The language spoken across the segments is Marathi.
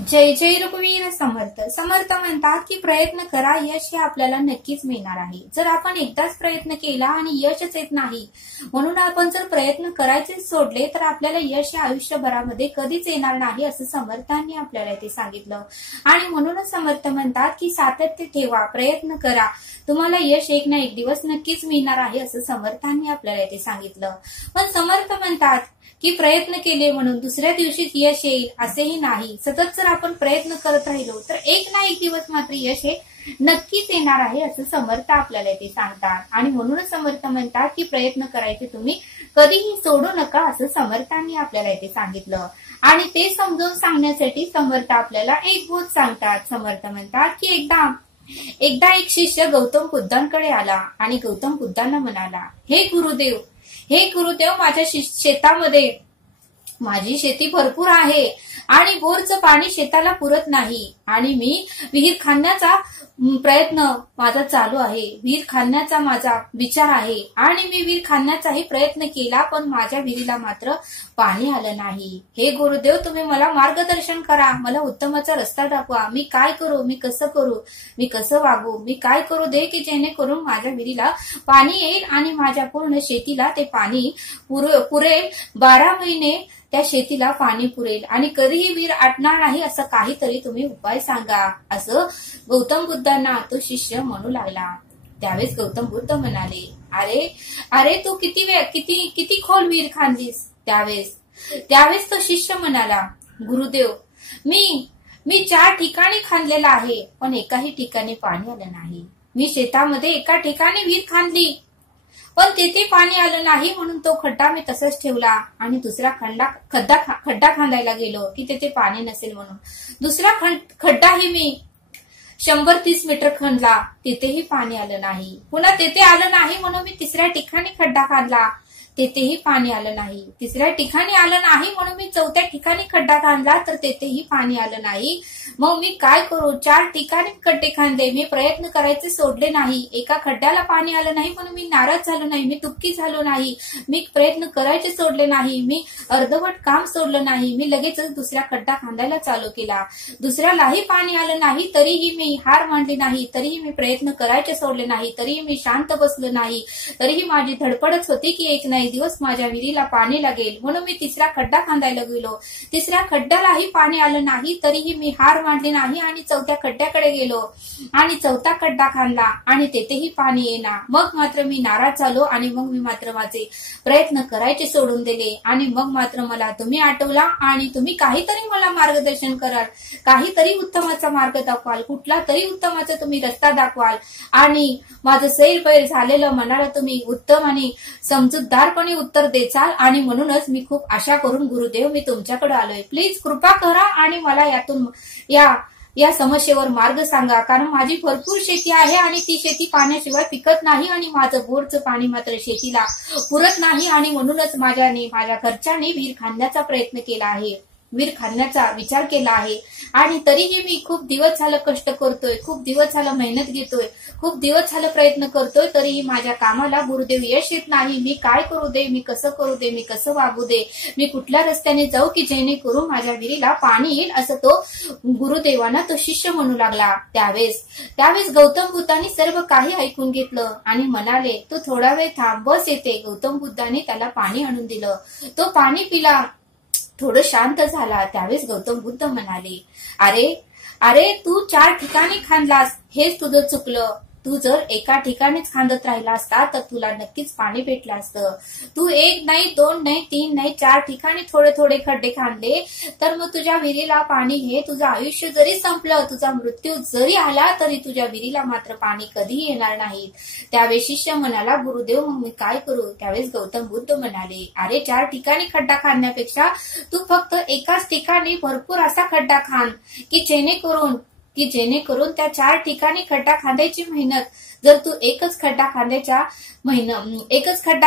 जय जय रघुवीर समर्थ. समर्थ म्हणतात की प्रयत्न करा, यश हे आपल्याला नक्कीच मिळणार आहे. जर आपण एकदाच प्रयत्न केला आणि यशच येत नाही, म्हणून आपण जर प्रयत्न करायचे सोडले तर आपल्याला यश हे आयुष्यभरामध्ये कधीच येणार नाही असं समर्थांनी आपल्याला ते सांगितलं. आणि म्हणूनच समर्थ म्हणतात की सातत्य ठेवा, प्रयत्न करा, तुम्हाला यश एक ना एक दिवस नक्कीच मिळणार आहे असं समर्थांनी आपल्याला ते सांगितलं. पण समर्थ म्हणतात की प्रयत्न केले म्हणून दुसऱ्या दिवशीच यश येईल असेही नाही. सतत जर आपण प्रयत्न करत राहिलो तर एक ना एक दिवस मात्र यश हे नक्कीच येणार आहे असं समर्थ आपल्याला ते सांगतात. आणि म्हणूनच समर्थ म्हणतात की प्रयत्न करायचे तुम्ही कधीही सोडू नका असं समर्थांनी आपल्याला ते सांगितलं. आणि ते समजावून सांगण्यासाठी समर्थ आपल्याला एक बोध सांगतात. समर्थ म्हणतात की एकदा एक शिष्य गौतम बुद्धांकडे आला आणि गौतम बुद्धांना म्हणाला, हे गुरुदेव, माझ्या शेतामध्ये माझी शेती भरपूर आहे आणि बोरचं पाणी शेताला पुरत नाही आणि मी विहीर खणण्याचा प्रयत्न माझा चालू आहे. विहीर खणण्याचा माझा विचार आहे आणि मी विहीर खणण्याचाही प्रयत्न केला, पण माझ्या विहिरीला मात्र पाणी आलं नाही. हे गुरुदेव, तुम्ही मला मार्गदर्शन करा, मला उत्तमाचा रस्ता दाखवा. मी काय करू, मी कसं वागू, मी काय करू दे की जेणेकरून माझ्या विहिरीला पाणी येईल आणि माझ्या पूर्ण शेतीला ते पाणी पुरेल. 12 महिने त्या शेतीला पाणी पुरेल आणि कधीही विहीर आटणार नाही असं काहीतरी तुम्ही उपाय सांगा असं गौतम बुद्धांना तो शिष्य म्हणू लागला. त्यावेळेस गौतम बुद्ध म्हणाले, अरे तू किती खोल विहीर खांदलीस. त्यावेळेस तो शिष्य म्हणाला, गुरुदेव, मी 4 ठिकाणी खांदलेला आहे पण एकाही ठिकाणी पाणी आलं नाही. मी शेतामध्ये एका ठिकाणी विहीर खांदली पण तेथे पाणी आलं नाही, म्हणून तो खड्डा मी तसाच ठेवला आणि दुसरा खड्डा खांदायला गेलो की तेथे पाणी नसेल म्हणून. दुसरा खड्डाही मी 130 मीटर खणला, तेथेही पाणी आलं नाही. पुन्हा तेथे आलं नाही म्हणून मी तिसऱ्या ठिकाणी खड्डा खांदला, तेथेही पाणी आलं नाही. तिसऱ्या ठिकाणी आलं नाही म्हणून मी 4थ्या ठिकाणी खड्डा खांदला, तर तेथेही पाणी आलं नाही. मग मी काय करू? 4 ठिकाणी खड्डे खांदले, मी प्रयत्न करायचे सोडले नाही. एका खड्ड्याला पाणी आलं नाही म्हणून मी नाराज झालो नाही, मी दुःखी झालो नाही, मी प्रयत्न करायचे सोडले नाही, मी अर्धवट काम सोडलं नाही. मी लगेचच दुसरा खड्डा खांदायला चालू केला. दुसऱ्यालाही पाणी आलं नाही तरीही मी हार मानली नाही, तरीही मी प्रयत्न करायचे सोडले नाही, तरीही मी शांत बसलो नाही. तरीही माझी धडपडच होती की एक ना एक दिवस माझ्या विहिरीला पाणी लागेल, म्हणून मी तिसरा खड्डा खांदायला गेलो. तिसऱ्या खड्ड्यालाही पाणी आलं नाही तरीही मी हार मानली नाही आणि 4थ्या खड्ड्याकडे गेलो आणि 4था खड्डा खांदला आणि तेथेही पाणी येणार. मग मात्र मी नाराज झालो आणि मग मी मात्र माझे प्रयत्न करायचे सोडून दिले आणि मग मात्र मला तुम्ही आठवला आणि तुम्ही काहीतरी मला मार्गदर्शन कराल, काहीतरी उत्तमाचा मार्ग दाखवाल, कुठला तरी उत्तमाचा तुम्ही रस्ता दाखवाल आणि माझं सैरपैर झालेलं मनाला तुम्ही उत्तम आणि समजूतदारपणे उत्तर देचाल. आणि म्हणूनच मी खूप आशा करून गुरुदेव मी तुमच्याकडे आलोय. प्लीज कृपा करा आणि मला यातून या समस्येवर मार्ग सांगा, कारण माझी भरपूर शेती आहे आणि ती शेती पाण्याशिवाय पिकत नाही आणि माझं बोरचं पाणी मात्र शेतीला पुरत नाही. आणि म्हणूनच माझ्या घरच्यांनी विहीर खणण्याचा प्रयत्न केला आहे, विहीर खणण्याचा विचार केला आहे आणि तरीही मी खूप दिवस झालं कष्ट करतोय, खूप दिवस झालं मेहनत घेतोय, खूप दिवस झालं प्रयत्न करतोय, तरीही माझ्या कामाला गुरुदेव यश येत नाही. मी काय करू दे, मी कसं करू दे, मी कसं वागू दे, मी कुठल्या रस्त्याने जाऊ की जेणेकरून माझ्या विहिरीला पाणी येईल असं तो गुरुदेवांना तो शिष्य म्हणू लागला. त्यावेळेस गौतम बुद्धांनी सर्व काही ऐकून घेतलं आणि म्हणाले, तू थोडा वेळ थांब, बस येते. गौतम बुद्धांनी त्याला पाणी आणून दिलं. तो पाणी पिला, थोडं शांत झाला. त्यावेळेस गौतम बुद्ध म्हणाले, अरे तू 4 ठिकाणी खांदलास, हेच तुझं चुकलं. तू जर एका ठिकाणीच खांदत राहिला असता तर तुला नक्कीच पाणी भेटलं असतं. तू 1 नाही, 2 नाही, 3 नाही, 4 ठिकाणी थोडे थोडे खड्डे खांदले तर मग तुझ्या विहिरीला पाणी हे तुझं आयुष्य जरी संपलं, तुझा मृत्यू जरी आला तरी तुझ्या विहिरीला मात्र पाणी कधीही येणार नाही. त्यावेळेस शिष्य म्हणाला, गुरुदेव मग मी काय करू? त्यावेळेस गौतम बुद्ध म्हणाले, 4 ठिकाणी खड्डा खांदण्यापेक्षा तू फक्त एकाच ठिकाणी भरपूर असा खड्डा खांद की जेणेकरून त्या 4 ठिकाणी खड्डा खांदायची मेहनत जर तू एकच खड्डा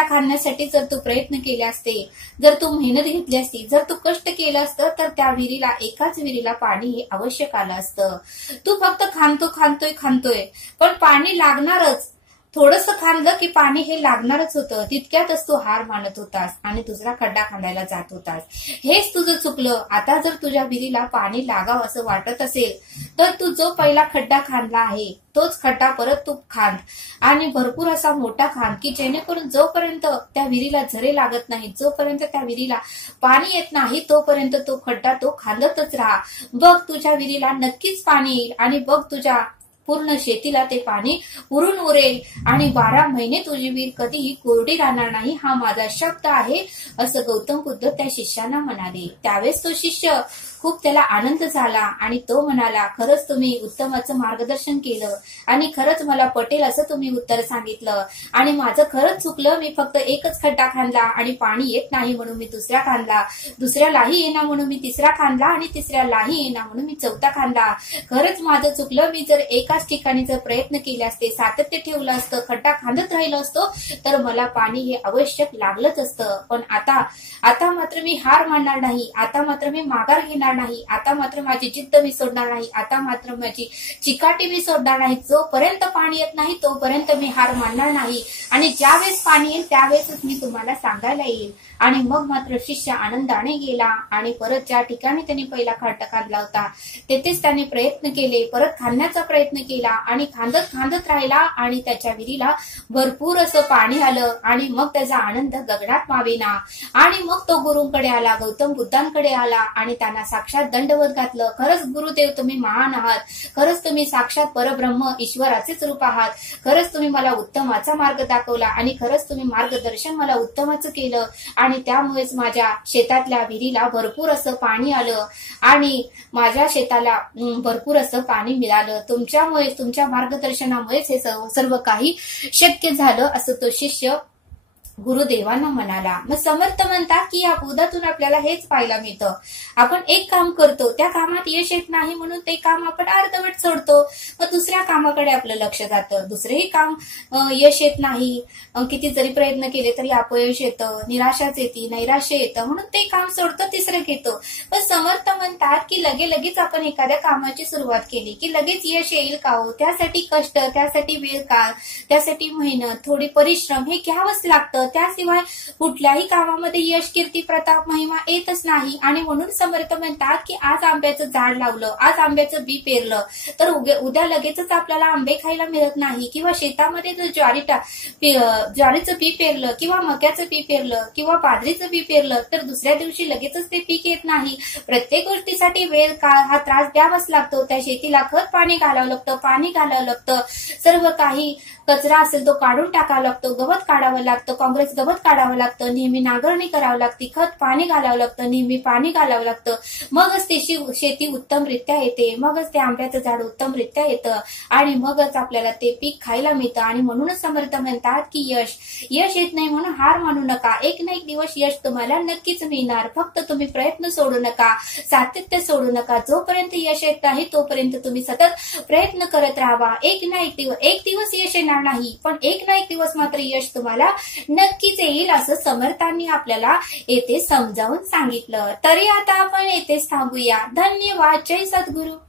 खांदण्यासाठी जर तू प्रयत्न केले असते, जर तू मेहनत घेतली असती, जर तू कष्ट केलं असतं तर त्या एकाच विहिरीला पाणी हे आवश्यक आलं असतं. तू फक्त खांदतोय पण पाणी लागणारच. थोडंसं खांदलं की पाणी हे लागणारच होतं, तितक्यातच तू हार मानत होतास आणि दुसरा खड्डा खांदायला जात होतास. हेच तुझं चुकलं. आता जर तुझ्या विहिरीला पाणी लागावं असं वाटत असेल तर तू जो पहिला खड्डा खांदला आहे तोच खड्डा परत तू खांद आणि भरपूर असा मोठा खांद, की जेणेकरून जोपर्यंत त्या विहिरीला झरे लागत नाही, जोपर्यंत त्या विहिरीला पाणी येत नाही, तोपर्यंत तो खड्डा तो खांदतच राहा. बघ तुझ्या विहिरीला नक्कीच पाणी येईल आणि बघ तुझ्या पूर्ण शेतीला ते पाणी पुरून उरेल आणि 12 महिने तुझी विहीर कधीही कोरडी राहणार नाही. हा माझा शब्द आहे, असं गौतम बुद्ध त्या शिष्याला म्हणाले. त्यावेळेस तो शिष्य खूप त्याला आनंद झाला आणि तो म्हणाला, खरंच तुम्ही उत्तमाचं मार्गदर्शन केलं आणि खरंच मला पटेल असं तुम्ही उत्तर सांगितलं आणि माझं खरंच चुकलं. मी फक्त एकच खड्डा खांदला आणि पाणी येत नाही म्हणून मी दुसरा खांदला, दुसऱ्यालाही येणार म्हणून मी तिसरा खांदला आणि तिसऱ्यालाही येणार म्हणून मी चौथा खांदला. खरंच माझं चुकलं. मी जर एकाच ठिकाणी जर प्रयत्न केले असते, सातत्य ठेवलं असतं, खड्डा खांदत राहिलो असतो तर मला पाणी हे आवश्यक लागलंच असतं. पण आता मात्र मी हार मानणार नाही, आता मात्र मी माघार घेणार नाही, आता मात्र माझी जिद्द मी सोडणार नाही, आता मात्र माझी चिकाटी मी सोडणार नाही. जोपर्यंत पाणी येत नाही तोपर्यंत मी हार मानणार नाही आणि ज्यावेळेस पाणी येईल त्यावेळेसच मी तुम्हाला सांगायला येईल. आणि मग मात्र शिष्य आनंदाने गेला आणि परत ज्या ठिकाणी त्यांनी पहिला खड्डा खांदला होता तेथेच त्याने प्रयत्न केले, परत खांदण्याचा प्रयत्न केला आणि खांदत राहिला आणि त्याच्या विहिरीला भरपूर असं पाणी आलं आणि मग त्याचा आनंद गगनात मावेना. आणि मग तो गुरुंकडे आला, गौतम बुद्धांकडे आला आणि त्यांना साक्षात दंडवत घातलं. खरंच गुरुदेव तुम्ही महान आहात, खरंच तुम्ही साक्षात परब्रह्म ईश्वराचेच रूप आहात, खरंच तुम्ही मला उत्तमाचा मार्ग दाखवला आणि खरंच तुम्ही मार्गदर्शन मला उत्तमाचं केलं आणि त्यामुळेच माझ्या शेतातल्या विहिरीला भरपूर असं पाणी आलं आणि माझ्या शेताला भरपूर असं पाणी मिळालं. तुमच्यामुळेच, तुमच्या मार्गदर्शनामुळेच हे सर्व काही शक्य झालं, असं तो शिष्य गुरुदेवांना म्हणाला. मग समर्थ म्हणतात की या बोधातून आपल्याला हेच पाहायला मिळतं, आपण एक काम करतो, त्या कामात यश येत नाही म्हणून ते काम आपण अर्धवट सोडतो, मग दुसऱ्या कामाकडे आपलं लक्ष जातं. दुसरेही काम यश येत नाही, किती जरी प्रयत्न केले तरी अपयश येतं, निराशाच येते, नैराश्य येतं, म्हणून ते काम सोडतो, तिसरं घेतो. पण समर्थ म्हणतात की लगेच आपण एखाद्या कामाची सुरुवात केली की लगेच यश येईल का हो? त्यासाठी कष्ट, त्यासाठी वेळ काळ, त्यासाठी मेहनत, थोडी परिश्रम हे घ्यावंच लागतं. त्याशिवाय कुठल्याही कामामध्ये यश, कीर्ती, प्रताप, महिमा येतच नाही. आणि म्हणून समर्थ म्हणतात की आज आंब्याचं झाड लावलं, आज आंब्याचं बी पेरलं तर उद्या लगेचच आपल्याला आंबे खायला मिळत नाही. किंवा शेतामध्ये जर ज्वारीचं बी पेरलं किंवा मक्याचं बी पेरलं किंवा बाजरीचं बी पेरलं तर दुसऱ्या दिवशी लगेचच ते पीक येत नाही. प्रत्येक गोष्टीसाठी वेळ, काळ हा त्रास द्यावाच लागतो. त्या शेतीला खत पाणी घालावं लागतं, पाणी घालावं लागतं, सर्व काही कचरा असेल तो काढून टाकावा लागतो, गवत काढावं लागतं, काँग्रेस गवत काढावं लागतं, नेहमी नांगरणी करावं लागते, खत पाणी घालावं लागतं, नेहमी पाणी घालावं लागतं, मगच ती शेती उत्तमरित्या येते, मगच ते आंब्याचं झाड उत्तमरित्या येतं आणि मगच आपल्याला ते पीक खायला मिळतं. आणि म्हणूनच समर्थ म्हणतात की यश येत नाही म्हणून हार मानू नका, एक ना एक दिवस यश तुम्हाला नक्कीच मिळणार. फक्त तुम्ही प्रयत्न सोडू नका, सातत्य सोडू नका. जोपर्यंत यश येत नाही तोपर्यंत तुम्ही सतत प्रयत्न करत राहावा. एक दिवस यश येणार नाही, पण एक ना एक दिवस मात्र यश तुम्हाला नक्कीच येईल, असं समर्थांनी आपल्याला येथे समजावून सांगितलं. तरी आता आपण येथेच थांबूया. धन्यवाद. जय सद्गुरू.